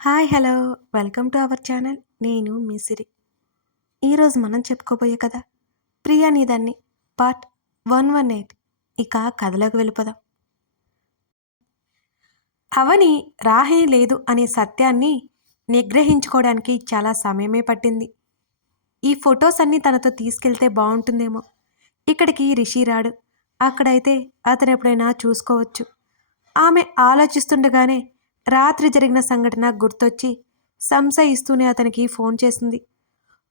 Hi hello. Welcome to our channel. నేను మీ సిరి. ఈరోజు మనం చెప్పుకోబోయే కదా ప్రియా నీదాన్ని పార్ట్ వన్ వన్ ఎయిట్. ఇక కథలోకి వెళ్ళిపోదాం. అవని రాహే లేదు అనే సత్యాన్ని నిగ్రహించుకోవడానికి చాలా సమయమే పట్టింది. ఈ ఫొటోస్ అన్నీ తనతో తీసుకెళ్తే బాగుంటుందేమో. ఇక్కడికి రిషి రాడు. అక్కడైతే అతను ఎప్పుడైనా చూసుకోవచ్చు. ఆమె ఆలోచిస్తుండగానే రాత్రి జరిగిన సంఘటన గుర్తొచ్చి సంశయిస్తూనే అతనికి ఫోన్ చేసింది.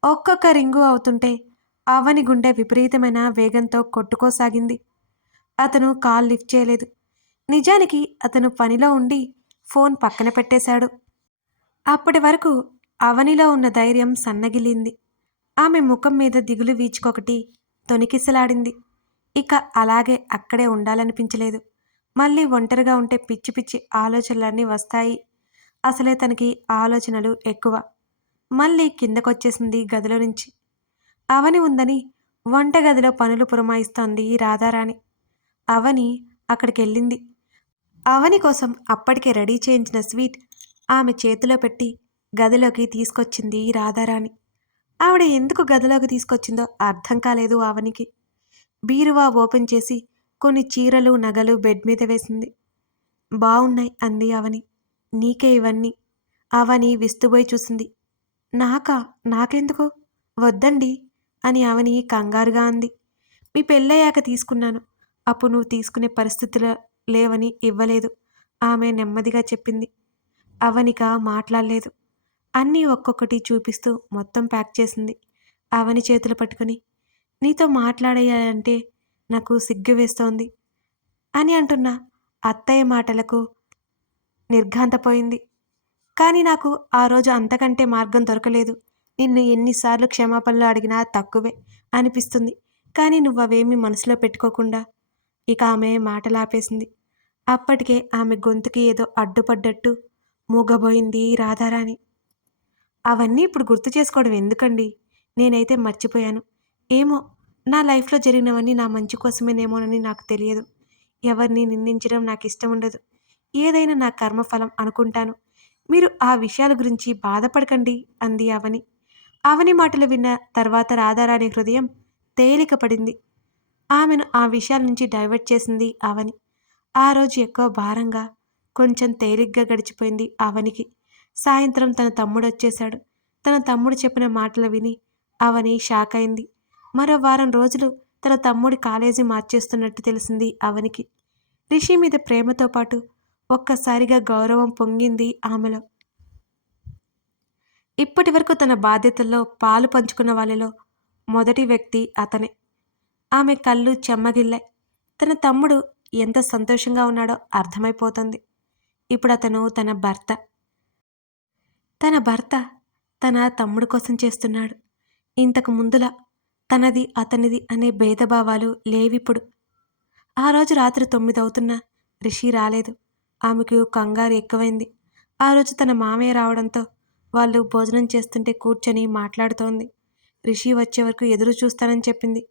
ఒక్కొక్క రింగు అవుతుంటే అవని గుండె విపరీతమైన వేగంతో కొట్టుకోసాగింది. అతను కాల్ లిఫ్ట్ చేయలేదు. నిజానికి అతను పనిలో ఉండి ఫోన్ పక్కన పెట్టేశాడు. అప్పటి వరకు అవనిలో ఉన్న ధైర్యం సన్నగిలింది ఆమె ముఖం మీద దిగులు వీచుకొకటి తొనికిసలాడింది. ఇక అలాగే అక్కడే ఉండాలనిపించలేదు. మళ్ళీ ఒంటరిగా ఉంటే పిచ్చి పిచ్చి ఆలోచనలన్నీ వస్తాయి. అసలే తనకి ఆలోచనలు ఎక్కువ. మళ్ళీ కిందకొచ్చేసింది గదిలో నుంచి. అవని ఉందని వంట గదిలో పనులు పురమాయిస్తోంది రాధారాణి. అవని అక్కడికి వెళ్ళింది అవని కోసం అప్పటికే రెడీ చేయించిన స్వీట్ ఆమె చేతిలో పెట్టి గదిలోకి తీసుకొచ్చింది రాధారాణి. ఆవిడ ఎందుకు గదిలోకి తీసుకొచ్చిందో అర్థం కాలేదు అవనికి. బీరువా ఓపెన్ చేసి కొన్ని చీరలు నగలు బెడ్ మీద వేసింది. బాగున్నాయి అంది అవని. నీకే ఇవన్నీ. అవని విస్తుపోయి చూసింది. నాకా? నాకెందుకు? వద్దండి అని అవని కంగారుగా అంది. మీ పెళ్ళయ్యాక తీసుకున్నాను. అప్పుడు నువ్వు తీసుకునే పరిస్థితులు లేవని ఇవ్వలేదు. ఆమె నెమ్మదిగా చెప్పింది. అవనిక మాట్లాడలేదు. అన్నీ ఒక్కొక్కటి చూపిస్తూ మొత్తం ప్యాక్ చేసింది. అవని చేతులు పట్టుకుని నీతో మాట్లాడేయాలంటే నాకు సిగ్గు వేస్తోంది. అని అంటున్న అత్తయ్య మాటలకు నిర్ఘాంతపోయింది. కానీ నాకు ఆ రోజు అంతకంటే మార్గం దొరకలేదు. నిన్ను ఎన్నిసార్లు క్షమాపణలు అడిగినా తక్కువే అనిపిస్తుంది. కానీ నువ్వవేమీ మనసులో పెట్టుకోకుండా ఇక ఆమె మాటలాపేసింది. అప్పటికే ఆమె గొంతుకి ఏదో అడ్డుపడ్డట్టు మూగబోయింది రాధారాణి. అవన్నీ ఇప్పుడు గుర్తు చేసుకోవడం ఎందుకండి? నేనైతే మర్చిపోయాను. ఏమో నా లైఫ్లో జరిగినవన్నీ నా మంచి కోసమేనేమోనని నాకు తెలియదు. ఎవరిని నిందించడం నాకు ఇష్టం ఉండదు. ఏదైనా నా కర్మఫలం అనుకుంటాను. మీరు ఆ విషయాల గురించి బాధపడకండి అంది అవని. అవని మాటలు విన్న తర్వాత రాధారాణి హృదయం తేలిక పడింది. ఆమెను ఆ విషయాల నుంచి డైవర్ట్ చేసింది అవని. ఆ రోజు ఎక్కువ భారంగా కొంచెం తేలిగ్గా గడిచిపోయింది అవనికి. సాయంత్రం తన తమ్ముడు వచ్చేశాడు తన తమ్ముడు చెప్పిన మాటలు విని అవని షాక్ అయింది మరో వారం రోజులు తన తమ్ముడి కాలేజీ మార్చేస్తున్నట్టు తెలిసింది అవనికి రిషి మీద ప్రేమతో పాటు ఒక్కసారిగా గౌరవం పొంగింది ఆమెలో. ఇప్పటి వరకు తన బాధ్యతల్లో పాలు పంచుకున్న వాళ్ళలో మొదటి వ్యక్తి అతనే. ఆమె కళ్ళు చెమ్మగిల్లాయి. తన తమ్ముడు ఎంత సంతోషంగా ఉన్నాడో అర్థమైపోతుంది. ఇప్పుడు అతను తన భర్త. తన భర్త తన తమ్ముడు కోసం చేస్తున్నాడు. ఇంతకు ముందులా తనది అతనిది అనే భేదభావాలు లేవిప్పుడు. ఆ రోజు రాత్రి తొమ్మిదవుతున్నా రిషి రాలేదు. ఆమెకు కంగారు ఎక్కువైంది. ఆ రోజు తన మామయ్య రావడంతో వాళ్ళు భోజనం చేస్తుంటే కూర్చొని మాట్లాడుతోంది. రిషి వచ్చే వరకు ఎదురు చూస్తానని చెప్పింది.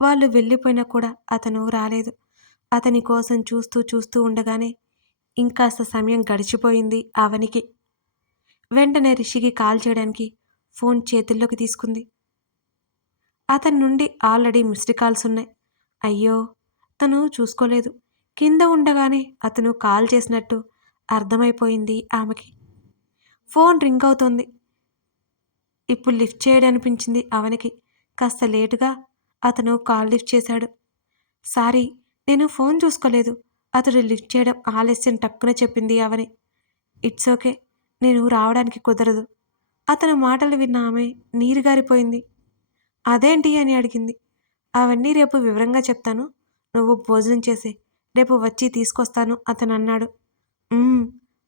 వాళ్ళు వెళ్ళిపోయినా కూడా అతను రాలేదు. అతని కోసం చూస్తూ చూస్తూ ఉండగానే ఇంకాస్త సమయం గడిచిపోయింది అవనికి వెంటనే రిషికి కాల్ చేయడానికి ఫోన్ చేతుల్లోకి తీసుకుంది. అతని నుండి ఆల్రెడీ మిస్డ్ కాల్స్ ఉన్నాయి. అయ్యో! తను చూసుకోలేదు. కింద ఉండగానే అతను కాల్ చేసినట్టు అర్థమైపోయింది ఆమెకి. ఫోన్ రింగ్ అవుతోంది. ఇప్పుడు లిఫ్ట్ చేయడనిపించింది అవనికి. కాస్త లేటుగా అతను కాల్ లిఫ్ట్ చేశాడు. సారీ నేను ఫోన్ చూసుకోలేదు. అతడు లిఫ్ట్ చేయడం ఆలస్యం టక్కున చెప్పింది అవని. ఇట్స్ ఓకే నేను రావడానికి కుదరదు. అతని మాటలు విన్న ఆమె నీరు గారిపోయింది. అదేంటి అని అడిగింది. అవన్నీ రేపు వివరంగా చెప్తాను. నువ్వు భోజనం చేసే రేపు వచ్చి తీసుకొస్తాను అతను అన్నాడు.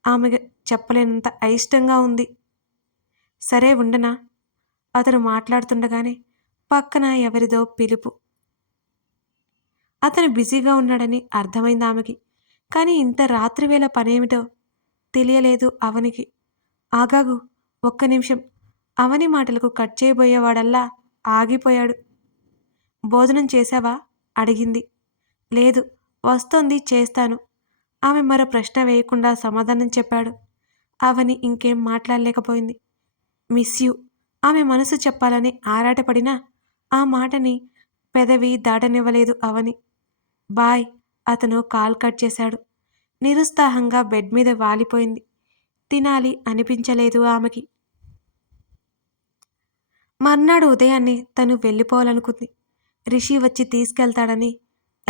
ఆమె చెప్పలేనంత అయిష్టంగా ఉంది. సరే ఉండనా? అతను మాట్లాడుతుండగానే పక్కన ఎవరిదో పిలుపు. అతను బిజీగా ఉన్నాడని అర్థమైంది ఆమెకి. కానీ ఇంత రాత్రివేళ పనేమిటో తెలియలేదు అవనికి. ఆగాగు ఒక్క నిమిషం. అవని మాటలకు కట్ చేయబోయేవాడల్లా ఆగిపోయాడు. భోజనం చేశావా? అడిగింది. లేదు వస్తోంది చేస్తాను. ఆమె మరో ప్రశ్న వేయకుండా సమాధానం చెప్పాడు. అవని ఇంకేం మాట్లాడలేకపోయింది. మిస్ యూ ఆమె మనసు చెప్పాలని ఆరాటపడినా ఆ మాటని పెదవి దాటనివ్వలేదు అవని. బాయ్ అతను కాల్ కట్ చేశాడు. నిరుత్సాహంగా బెడ్ మీద వాలిపోయింది. తినాలి అనిపించలేదు ఆమెకి. మర్నాడు ఉదయాన్నే తను వెళ్ళిపోవాలనుకుంది. రిషి వచ్చి తీసుకెళ్తాడని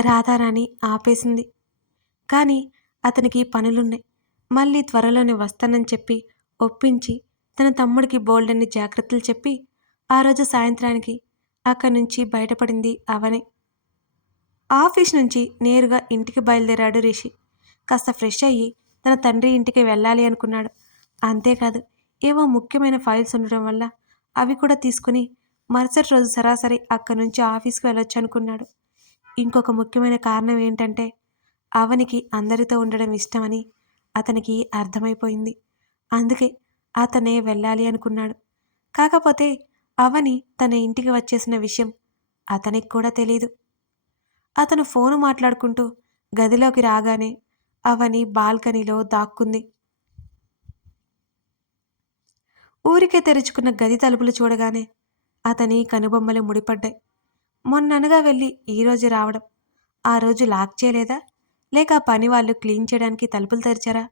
రాధారాణి ఆపేసింది. కానీ అతనికి పనులున్నాయి. మళ్ళీ త్వరలోనే వస్తానని చెప్పి ఒప్పించి తన తమ్ముడికి బోల్డన్ని జాగ్రత్తలు చెప్పి ఆ రోజు సాయంత్రానికి అక్కడి నుంచి బయటపడింది అవనే. ఆఫీస్ నుంచి నేరుగా ఇంటికి బయలుదేరాడు రిషి. కాస్త ఫ్రెష్ అయ్యి తన తండ్రి ఇంటికి వెళ్ళాలి అనుకున్నాడు. అంతేకాదు ఏవో ముఖ్యమైన ఫైల్స్ ఉండడం వల్ల అవి కూడా తీసుకుని మరుసటి రోజు సరాసరి అక్కడి నుంచి ఆఫీస్కి వెళ్ళొచ్చు అనుకున్నాడు. ఇంకొక ముఖ్యమైన కారణం ఏంటంటే అవనికి అందరితో ఉండడం ఇష్టమని అతనికి అర్థమైపోయింది. అందుకే అతనే వెళ్ళాలి అనుకున్నాడు. కాకపోతే అవని తన ఇంటికి వచ్చేసిన విషయం అతనికి కూడా తెలియదు అతను ఫోను మాట్లాడుకుంటూ గదిలోకి రాగానే అవని బాల్కనీలో దాక్కుంది. ఊరికే తెరుచుకున్న గది తలుపులు చూడగానే అతని కనుబొమ్మలు ముడిపడ్డాయి. మొన్ననగా వెళ్ళి ఈరోజు రావడం. ఆ రోజు లాక్ చేయలేదా? లేక ఆ పని వాళ్ళు క్లీన్ చేయడానికి తలుపులు తెరిచారా?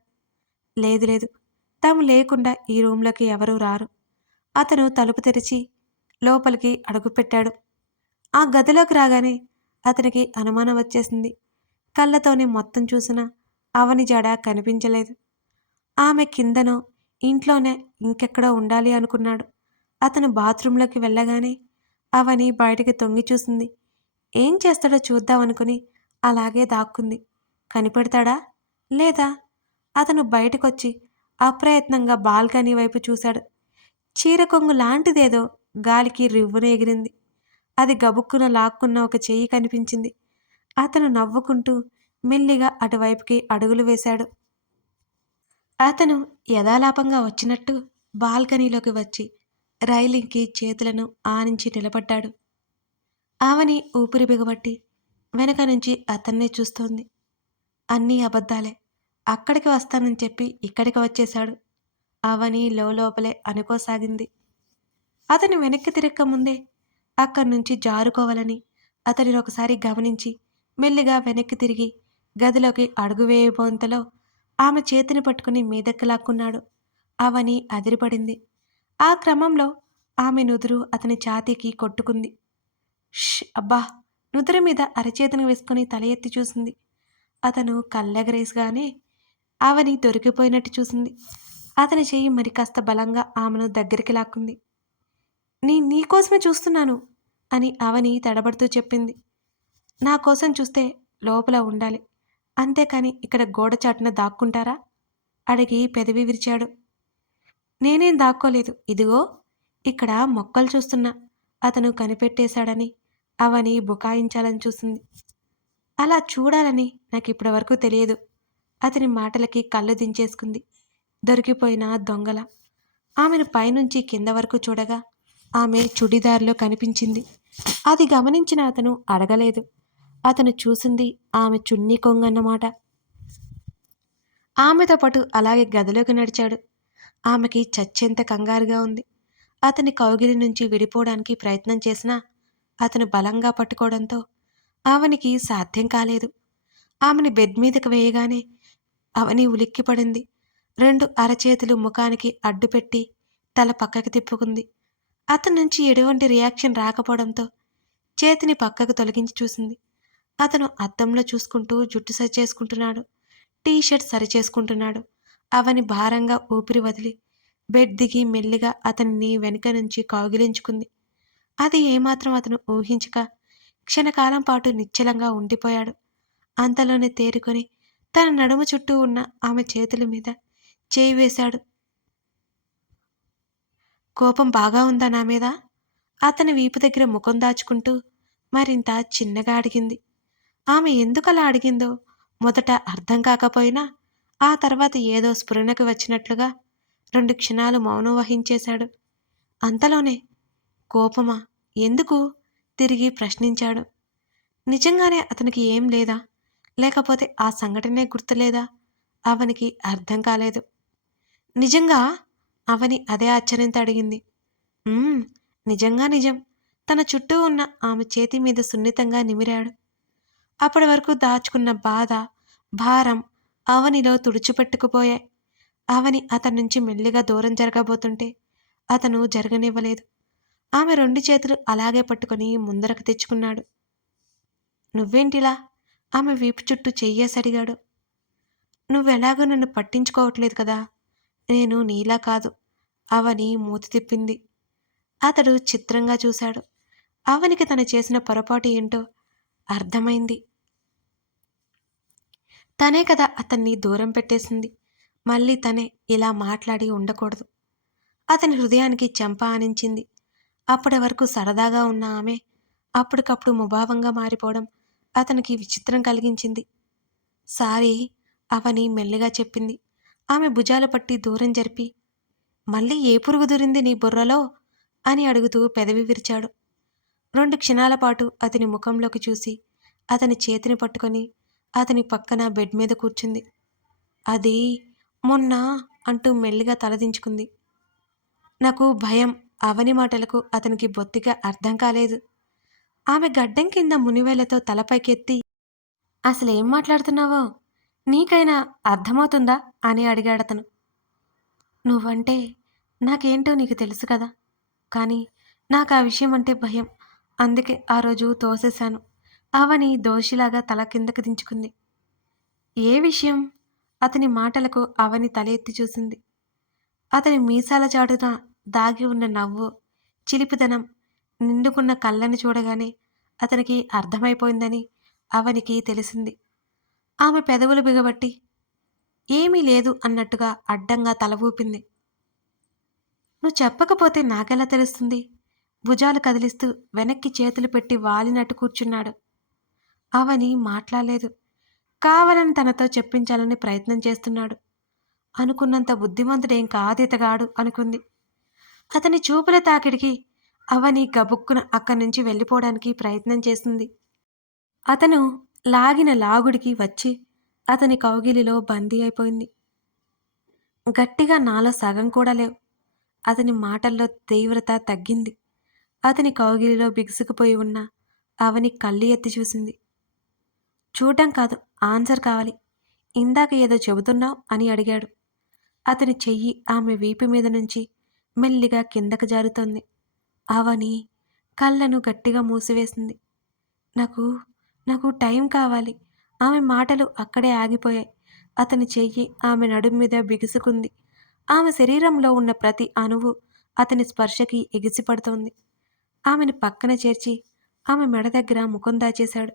లేదు లేదు. తాము లేకుండా ఈ రూమ్లోకి ఎవరూ రారు. అతను తలుపు తెరిచి లోపలికి అడుగుపెట్టాడు. ఆ గదిలోకి రాగానే అతనికి అనుమానం వచ్చేసింది. కళ్ళతోనే మొత్తం చూసినా అవని జాడ కనిపించలేదు. ఆమె కిందనో ఇంట్లోనే ఇంకెక్కడో ఉండాలి అనుకున్నాడు. అతను బాత్రూంలోకి వెళ్ళగానే అవని బయటికి తొంగి చూసింది. ఏం చేస్తాడో చూద్దామనుకుని అలాగే దాక్కుంది. కనిపెడతాడా? లేదా? అతను బయటకొచ్చి అప్రయత్నంగా బాల్కనీ వైపు చూశాడు. చీర కొంగు లాంటిదేదో గాలికి రివ్వున ఎగిరింది. అది గబుక్కున లాక్కున్న ఒక చెయ్యి కనిపించింది. అతను నవ్వుకుంటూ మెల్లిగా అటువైపుకి అడుగులు వేశాడు. అతను యథాలాపంగా వచ్చినట్టు బాల్కనీలోకి వచ్చి రైలింగ్కి చేతులను ఆనించి నిలబడ్డాడు. ఆవని ఊపిరి బిగబట్టి వెనక నుంచి అతన్నే చూస్తోంది. అన్నీ అబద్ధాలే. అక్కడికి వస్తానని చెప్పి ఇక్కడికి వచ్చేశాడు. అవని లోపలే అనుకోసాగింది. అతను వెనక్కి తిరక్క ముందే అక్కడి నుంచి జారుకోవాలని అతనిని ఒకసారి గమనించి మెల్లిగా వెనక్కి తిరిగి గదిలోకి అడుగు వేయబోంతలో ఆమె చేతిని పట్టుకుని మీదకి లాక్కున్నాడు. అవని అదిరిపడింది. ఆ క్రమంలో ఆమె నుదురు అతని ఛాతీకి కొట్టుకుంది. ష్ అబ్బా! నుదురు మీద అరచేతిని వేసుకుని తల ఎత్తి చూసింది. అతను కళ్ళెగరేసిగానే ఆవని దొరికిపోయినట్టు చూసింది. అతని చెయ్యి మరి కాస్త బలంగా ఆమెను దగ్గరికి లాక్కుంది. నీ నీకోసమే చూస్తున్నాను అని అవని తడబడుతూ చెప్పింది. నా కోసం చూస్తే లోపల ఉండాలి. అంతేకాని ఇక్కడ గోడ చాటున దాక్కుంటారా? అడిగి పెదవి విరిచాడు. నేనేం దాక్కోలేదు. ఇదిగో ఇక్కడ మొక్కలు చూస్తున్నా. అతను కనిపెట్టేశాడని అవని బుకాయించాలని చూసింది. అలా చూడాలని నాకు ఇప్పటివరకు తెలియదు. అతని మాటలకి కళ్ళు దించేసుకుంది. దొరికిపోయిన దొంగల. ఆమెను పైనుంచి కింద వరకు చూడగా ఆమె చుడిదార్లో కనిపించింది. అది గమనించిన అతను అడగలేదు. అతను చూసింది ఆమె చున్నీ కొంగన్నమాట. ఆమెతో పాటు అలాగే గదిలోకి నడిచాడు. ఆమెకి చచ్చేంత కంగారుగా ఉంది. అతని కౌగిలి నుంచి విడిపోవడానికి ప్రయత్నం చేసినా అతను బలంగా పట్టుకోవడంతో ఆవనికి సాధ్యం కాలేదు. ఆమెని బెడ్ మీదకి వేయగానే అవని ఉలిక్కిపడింది రెండు అరచేతులు ముఖానికి అడ్డుపెట్టి తల పక్కకి తిప్పుకుంది. అతని నుంచి ఎటువంటి రియాక్షన్ రాకపోవడంతో చేతిని పక్కకు తొలగించి చూసింది. అతను అద్దంలో చూసుకుంటూ జుట్టు సరి చేసుకుంటున్నాడు. టీ షర్ట్ సరి చేసుకుంటున్నాడు. అవని భారంగా ఊపిరి వదిలి బెడ్ దిగి మెల్లిగా అతన్ని వెనుక నుంచి కౌగిలించుకుంది. అది ఏమాత్రం అతను ఊహించక క్షణకాలం పాటు నిశ్చలంగా ఉండిపోయాడు. అంతలోనే తేరుకొని తన నడుము చుట్టూ ఉన్న ఆమె చేతుల మీద చేయి వేశాడు. కోపం బాగా ఉందా నా మీద? అతని వీపు దగ్గర ముఖం దాచుకుంటూ మరింత చిన్నగా అడిగింది. ఆమె ఎందుకలా అడిగిందో? మొదట అర్థం కాకపోయినా ఆ తర్వాత ఏదో స్ఫురణకు వచ్చినట్లుగా రెండు క్షణాలు మౌనం వహించేశాడు. అంతలోనే కోపమా? ఎందుకు? తిరిగి ప్రశ్నించాడు. నిజంగానే అతనికి ఏం లేదా? లేకపోతే ఆ సంఘటనే గుర్తులేదా? అవనికి అర్థం కాలేదు. నిజంగా? అవని అదే ఆశ్చర్యంతో అడిగింది. నిజంగా నిజం. తన చుట్టూ ఉన్న ఆమె చేతి మీద సున్నితంగా నిమిరాడు. అప్పటి వరకు దాచుకున్న బాధ భారం అవనిలో తుడిచిపెట్టుకుపోయాయి. అవని అతని నుంచి మెల్లిగా దూరం జరగబోతుంటే అతను జరగనివ్వలేదు. ఆమె రెండు చేతులు అలాగే పట్టుకొని ముందరకు తెచ్చుకున్నాడు. నువ్వేంటిలా? ఆమె వీపు చుట్టూ చెయ్యేసడిగాడు. నువ్వెలాగో నన్ను పట్టించుకోవట్లేదు కదా. నేను నీలా కాదు అవని మూతి తిప్పింది. అతడు చిత్రంగా చూశాడు. అవనికి తను చేసిన పొరపాటు ఏంటో అర్థమైంది. తనే కదా అతన్ని దూరం పెట్టేసింది. మళ్ళీ తనే ఇలా మాట్లాడి ఉండకూడదు. అతని హృదయానికి చెంప ఆనించింది. అప్పటి వరకు సరదాగా ఉన్న ఆమె అప్పటికప్పుడు ముభావంగా మారిపోవడం అతనికి విచిత్రం కలిగించింది. సారీ అవని మెల్లిగా చెప్పింది. ఆమె భుజాలు పట్టి దూరం జరిపి మళ్ళీ ఏ పురుగు దూరింది నీ బుర్రలో? అని అడుగుతూ పెదవి విరిచాడు. రెండు క్షణాల పాటు అతని ముఖంలోకి చూసి అతని చేతిని పట్టుకొని అతని పక్కన బెడ్ మీద కూర్చుంది. అది మొన్న అంటూ మెల్లిగా తలదించుకుంది నాకు భయం అవని మాటలకు అతనికి బొత్తిగా అర్థం కాలేదు. ఆమె గడ్డం కింద మునివేలతో తలపైకెత్తి అసలేం మాట్లాడుతున్నావో? నీకైనా అర్థమవుతుందా? అని అడిగాడతను. నువ్వంటే నాకేంటో నీకు తెలుసు కదా. కానీ నాకు ఆ విషయం అంటే భయం. అందుకే ఆ రోజు తోసేశాను. అవని దోషిలాగా తల కిందకు దించుకుంది. ఏ విషయం? అతని మాటలకు అవని తల ఎత్తి చూసింది. అతని మీసాల చాటున దాగి ఉన్న నవ్వు చిలిపిదనం నిండుకున్న కళ్ళని చూడగానే అతనికి అర్థమైపోయిందని అవనికి తెలిసింది. ఆమె పెదవులు బిగబట్టి ఏమీ లేదు అన్నట్టుగా అడ్డంగా తల ఊపింది. నువ్వు చెప్పకపోతే నాకెలా తెలుస్తుంది? భుజాలు కదిలిస్తూ వెనక్కి చేతులు పెట్టి వాలినట్టు కూర్చున్నాడు. అవని మాట్లాడలేదు. కావాలని తనతో చెప్పించాలని ప్రయత్నం చేస్తున్నాడు. అనుకున్నంత బుద్ధిమంతుడేం కాదితగాడు అనుకుంది. అతని చూపుల తాకిడికి అవని గబుక్కున అక్కడి నుంచి వెళ్ళిపోవడానికి ప్రయత్నం చేసింది. అతను లాగిన లాగుడికి వచ్చి అతని కౌగిలిలో బందీ అయిపోయింది. గట్టిగా నాలో సగం కూడా లేవు. అతని మాటల్లో తీవ్రత తగ్గింది. అతని కౌగిలిలో బిగుసుకుపోయి ఉన్న అవని కళ్ళు ఎత్తి చూసింది. చూడటం కాదు ఆన్సర్ కావాలి. ఇందాక ఏదో చెబుతున్నావు అని అడిగాడు. అతని చెయ్యి ఆమె వీపు మీద నుంచి మెల్లిగా కిందకు జారుతోంది. అవని కళ్ళను గట్టిగా మూసివేసింది. నాకు నాకు టైం కావాలి. ఆమె మాటలు అక్కడే ఆగిపోయాయి. అతని చెయ్యి ఆమె నడుం మీద బిగుసుకుంది. ఆమె శరీరంలో ఉన్న ప్రతి అణువు అతని స్పర్శకి ఎగిసిపడుతోంది. ఆమెను పక్కన చేర్చి ఆమె మెడ దగ్గర ముఖం దాచేశాడు.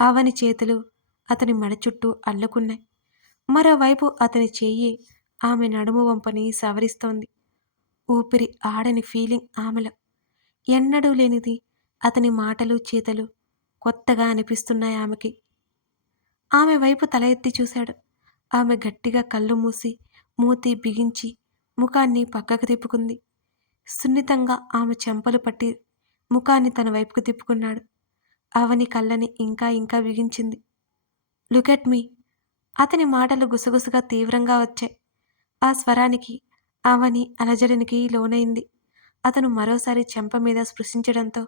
అవని చేతులు అతని మెడ చుట్టూ అల్లుకున్నాయి. మరోవైపు అతని చెయ్యి ఆమె నడుము వంపని సవరిస్తోంది. ఊపిరి ఆడని ఫీలింగ్ ఆమెలో. ఎన్నడూ లేనిది అతని మాటలు చేతలు కొత్తగా అనిపిస్తున్నాయి ఆమెకి. ఆమె వైపు తల ఎత్తి చూశాడు. ఆమె గట్టిగా కళ్ళు మూసి మూతి బిగించి ముఖాన్ని పక్కకు తిప్పుకుంది. సున్నితంగా ఆమె చెంపలు పట్టి ముఖాన్ని తన వైపుకు తిప్పుకున్నాడు. అవని కళ్ళని ఇంకా ఇంకా బిగించింది. Look at me. అతని మాటలు గుసగుసగా తీవ్రంగా వచ్చాయి. ఆ స్వరానికి అవని అలజడినికి లోనైంది. అతను మరోసారి చెంప మీద స్పృశించడంతో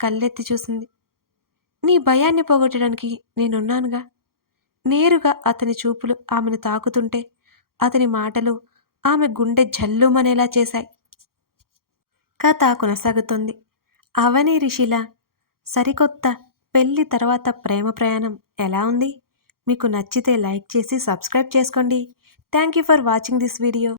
కళ్ళెత్తి చూసింది. నీ భయాన్ని పోగొట్టడానికి నేనున్నానుగా? నేరుగా అతని చూపులు ఆమెను తాకుతుంటే అతని మాటలు ఆమె గుండె జల్లుమనేలా చేశాయి. కథ కొనసాగుతుంది. అవని రిషిలా సరికొత్త పెళ్ళి తర్వాత ప్రేమ ప్రయాణం ఎలా ఉంది? మీకు నచ్చితే లైక్ చేసి సబ్స్క్రైబ్ చేసుకోండి. Thank you for watching this video.